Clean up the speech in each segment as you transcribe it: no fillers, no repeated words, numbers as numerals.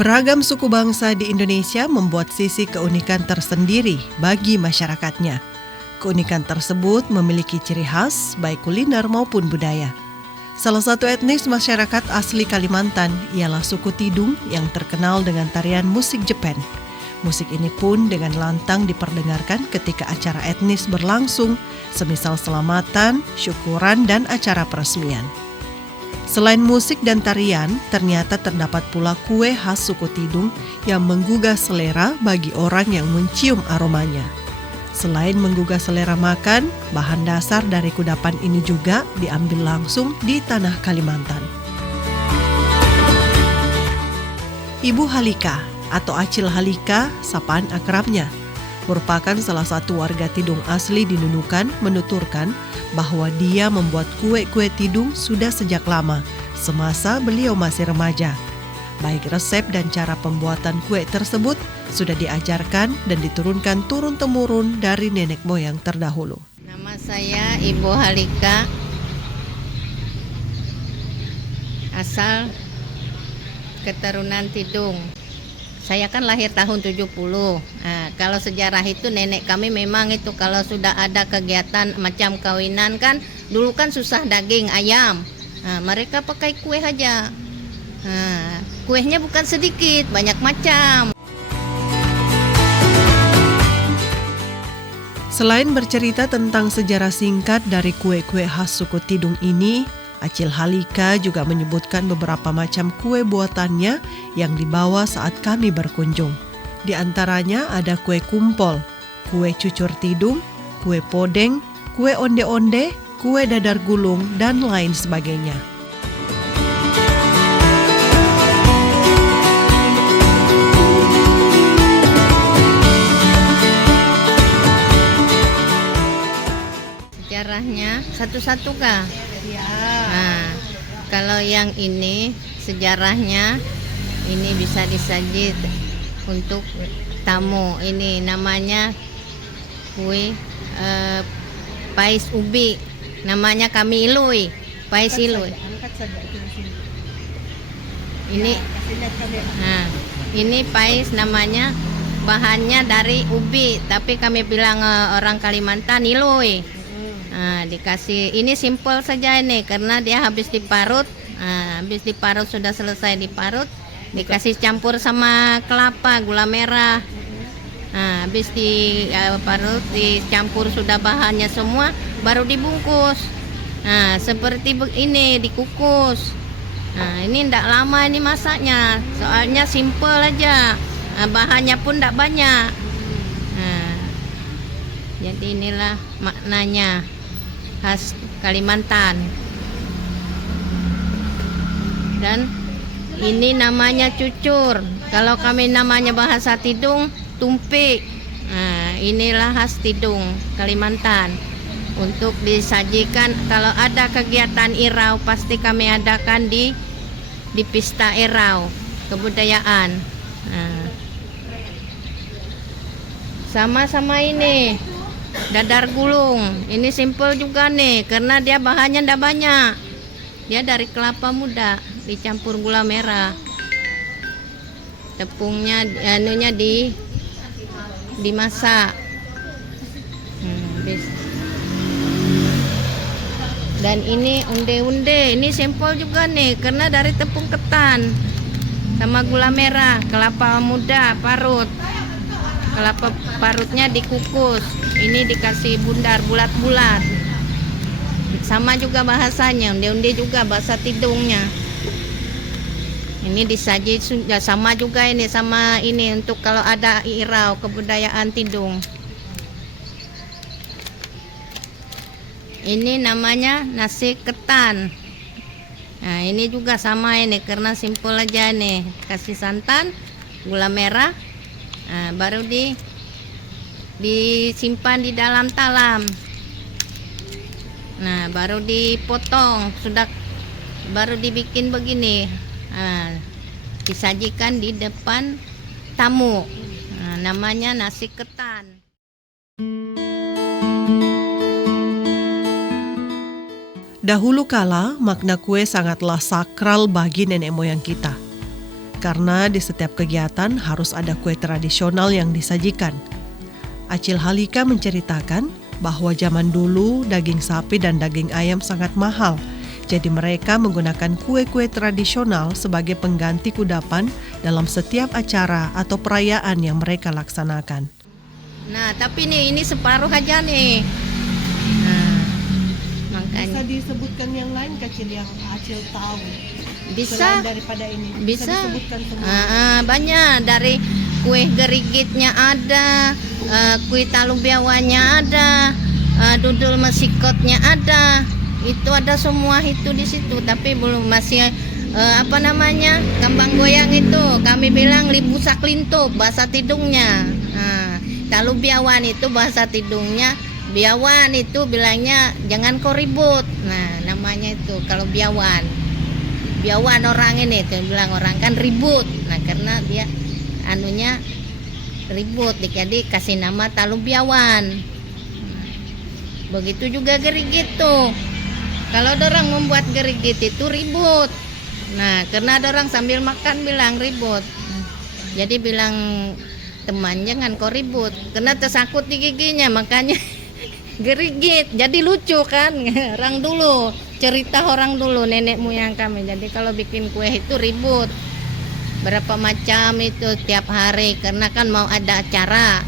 Beragam suku bangsa di Indonesia membuat sisi keunikan tersendiri bagi masyarakatnya. Keunikan tersebut memiliki ciri khas baik kuliner maupun budaya. Salah satu etnis masyarakat asli Kalimantan ialah suku Tidung yang terkenal dengan tarian musik Jepen. Musik ini pun dengan lantang diperdengarkan ketika acara etnis berlangsung, semisal selamatan, syukuran, dan acara peresmian. Selain musik dan tarian, ternyata terdapat pula kue khas suku Tidung yang menggugah selera bagi orang yang mencium aromanya. Selain menggugah selera makan, bahan dasar dari kudapan ini juga diambil langsung di tanah Kalimantan. Ibu Halika atau Acil Halika, sapaan akrabnya, merupakan salah satu warga Tidung asli di Nunukan, menuturkan bahwa dia membuat kue-kue Tidung sudah sejak lama, semasa beliau masih remaja. Baik resep dan cara pembuatan kue tersebut sudah diajarkan dan diturunkan turun-temurun dari nenek moyang terdahulu. Nama saya Ibu Halika, asal keturunan Tidung. Saya kan lahir tahun 70. Nah, kalau sejarah itu nenek kami memang itu kalau sudah ada kegiatan macam kawinan kan, dulu kan susah daging ayam. Nah, mereka pakai kue aja. Nah, kuenya bukan sedikit, banyak macam. Selain bercerita tentang sejarah singkat dari kue-kue khas suku Tidung ini, Acil Halika juga menyebutkan beberapa macam kue buatannya yang dibawa saat kami berkunjung. Di antaranya ada kue kumpol, kue cucur Tidung, kue podeng, kue onde-onde, kue dadar gulung, dan lain sebagainya. Sejarahnya satu-satu kah? Nah, kalau yang ini sejarahnya ini bisa disaji untuk tamu. Ini namanya kue pais ubi. Namanya kami ilui, pais ilui. Ini pais namanya, bahannya dari ubi, tapi kami bilang orang Kalimantan ilui. Nah, dikasih ini simpel saja ini karena dia habis diparut. Habis diparut sudah selesai diparut, dikasih campur sama kelapa, gula merah. Nah, habis diparut, dicampur sudah bahannya semua, baru dibungkus. Nah, seperti ini dikukus. Nah, ini tidak lama ini masaknya, soalnya simpel aja. Bahannya pun tidak banyak. Nah, jadi inilah maknanya khas Kalimantan. Dan ini namanya cucur. Kalau kami namanya bahasa Tidung tumpik. Nah, inilah khas Tidung Kalimantan. Untuk disajikan kalau ada kegiatan irau pasti kami adakan di pesta irau kebudayaan. Nah, sama-sama ini dadar gulung, ini simple juga nih karena dia bahannya ndak banyak. Dia dari kelapa muda dicampur gula merah. Tepungnya dimasak. Dan ini unde-unde, ini simple juga nih karena dari tepung ketan sama gula merah, kelapa muda parut. Kelapa parutnya dikukus, ini dikasih bundar bulat-bulat. Sama juga bahasanya, unde-unde juga bahasa Tidungnya. Ini disaji sudah sama juga ini sama ini untuk kalau ada irau kebudayaan Tidung. Ini namanya nasi ketan. Nah, ini juga sama ini karena simpel aja nih, kasih santan, gula merah. Nah, baru disimpan di dalam talam. Nah, baru dipotong, sudah baru dibikin begini. Nah, disajikan di depan tamu. Nah, namanya nasi ketan. Dahulu kala, makna kue sangatlah sakral bagi nenek moyang kita. karena di setiap kegiatan harus ada kue tradisional yang disajikan. Acil Halika menceritakan bahwa zaman dulu daging sapi dan daging ayam sangat mahal. Jadi mereka menggunakan kue-kue tradisional sebagai pengganti kudapan dalam setiap acara atau perayaan yang mereka laksanakan. Nah, tapi ini separuh aja nih. Nah, makanya. Bisa disebutkan yang lain kecil yang Acil tahu? Bisa. Selain daripada ini. Bisa. Disebutkan semua. Banyak, dari kue gerigitnya ada, kue talu biawanya ada, dudul mesikotnya ada. Itu ada semua itu di situ, tapi belum masih kambang goyang itu kami bilang libu saklintup bahasa tidungnya. Talu biawan itu bahasa tidungnya, biawan itu bilangnya jangan kau ribut. Nah, namanya itu kalau biawan orang ini tuh bilang orang kan ribut. Nah, karena dia anunya ribut, jadi kasih nama talu biawan. Begitu juga gerigit tuh. Kalau ada orang membuat gerigit itu ribut. Nah, karena ada orang sambil makan bilang ribut. Jadi bilang teman jangan kau ribut, karena tersangkut di giginya, makanya gerigit. Jadi lucu kan, orang dulu, cerita orang dulu, nenek moyang kami. Jadi kalau bikin kue itu ribut. Berapa macam itu tiap hari, karena kan mau ada acara.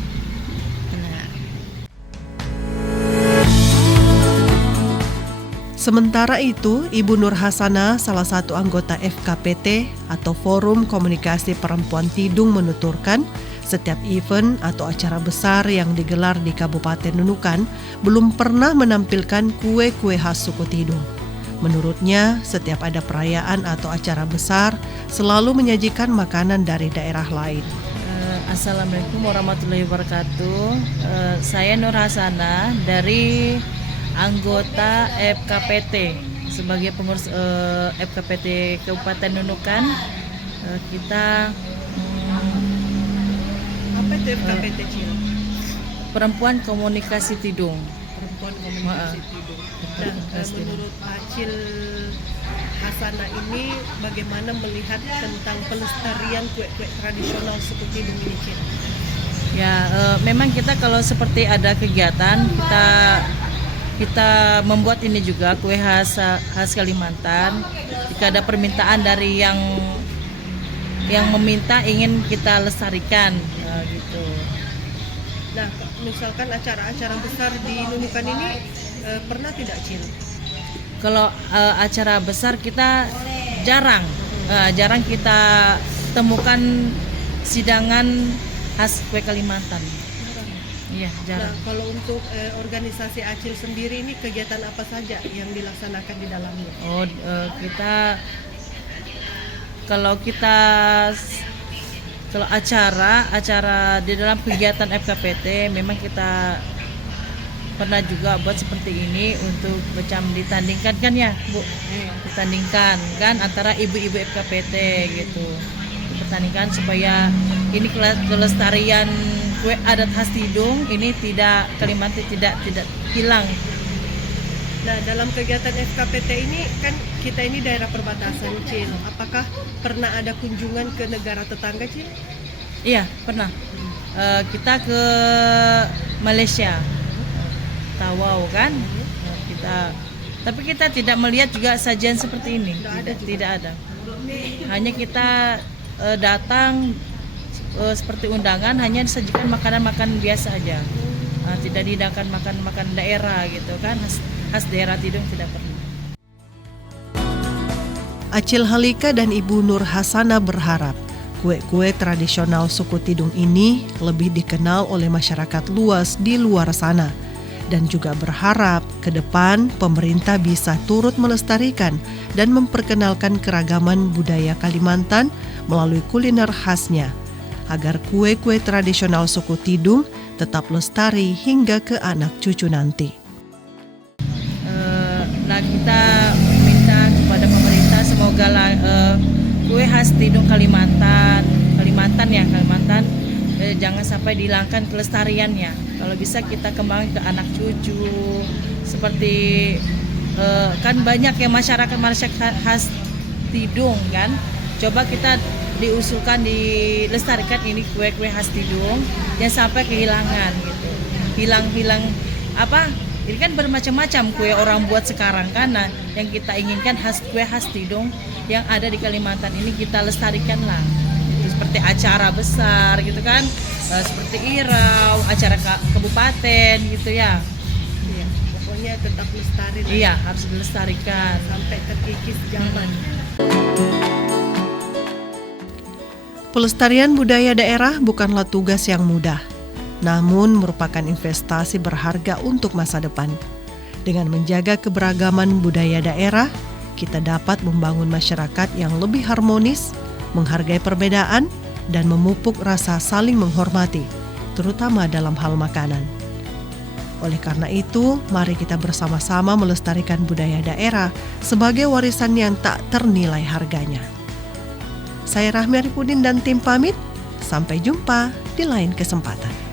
Sementara itu, Ibu Nur Hasana, salah satu anggota FKPT atau Forum Komunikasi Perempuan Tidung, menuturkan setiap event atau acara besar yang digelar di Kabupaten Nunukan belum pernah menampilkan kue-kue khas suku Tidung. Menurutnya, setiap ada perayaan atau acara besar selalu menyajikan makanan dari daerah lain. Assalamualaikum warahmatullahi wabarakatuh. Saya Nur Hasana dari anggota FKPT sebagai pengurus FKPT Kabupaten Nunukan. Kita Apa itu FKPT, Cil? Perempuan Komunikasi Tidung. Perempuan Komunikasi Tidung. Nah, menurut Acil Hasana ini bagaimana melihat tentang pelestarian kue-kue tradisional suku Tidung ini, Cil? Ya, memang kita kalau seperti ada kegiatan kita membuat ini juga kue khas Kalimantan. Jika ada permintaan dari yang meminta ingin kita lestarikan, gitu. Nah, misalkan acara-acara besar di Nunukan ini pernah tidak, Cil? Kalau acara besar kita jarang kita temukan sidangan khas kue Kalimantan. Iya, jarang. Nah, kalau untuk organisasi Acil sendiri ini kegiatan apa saja yang dilaksanakan di dalamnya? Kalau acara di dalam kegiatan FKPT memang kita pernah juga buat seperti ini untuk macam ditandingkan kan ya, Bu? Ditandingkan kan antara ibu-ibu FKPT gitu. Dipertandingkan supaya ini kelestarian kue adat khas Tidung ini Kalimantan tidak hilang. Nah, dalam kegiatan FKPT ini kan kita ini daerah perbatasan, Cil. Apakah pernah ada kunjungan ke negara tetangga, Cil? Iya, pernah. Kita ke Malaysia, Tawau kan. Tapi kita tidak melihat juga sajian seperti ini. Tidak ada. Hanya kita datang seperti undangan, hanya disajikan makanan-makanan biasa aja. Tidak dihidangkan makan daerah gitu kan, khas daerah Tidung tidak pernah. Acil Halika dan Ibu Nur Hasana berharap kue-kue tradisional suku Tidung ini lebih dikenal oleh masyarakat luas di luar sana, dan juga berharap ke depan pemerintah bisa turut melestarikan dan memperkenalkan keragaman budaya Kalimantan melalui kuliner khasnya, agar kue-kue tradisional suku Tidung tetap lestari hingga ke anak cucu nanti. Kita minta kepada pemerintah semoga kue khas Tidung Kalimantan jangan sampai dihilangkan kelestariannya. Kalau bisa kita kembangkan ke anak cucu, seperti kan banyak ya masyarakat khas Tidung kan. Coba kita diusulkan dilestarikan ini kue-kue khas Tidung yang sampai kehilangan gitu. Hilang apa? Ini kan bermacam-macam kue orang buat sekarang kan. Nah, yang kita inginkan kue khas Tidung yang ada di Kalimantan ini kita lestarikan lah. Seperti acara besar gitu kan. Seperti irau, acara kabupaten gitu ya. Iya, pokoknya tetap lestari. Iya, harus dilestarikan Sampai terkikis zaman. Pelestarian budaya daerah bukanlah tugas yang mudah, namun merupakan investasi berharga untuk masa depan. Dengan menjaga keberagaman budaya daerah, kita dapat membangun masyarakat yang lebih harmonis, menghargai perbedaan, dan memupuk rasa saling menghormati, terutama dalam hal makanan. Oleh karena itu, mari kita bersama-sama melestarikan budaya daerah sebagai warisan yang tak ternilai harganya. Saya Rahmi Arifudin dan tim pamit, sampai jumpa di lain kesempatan.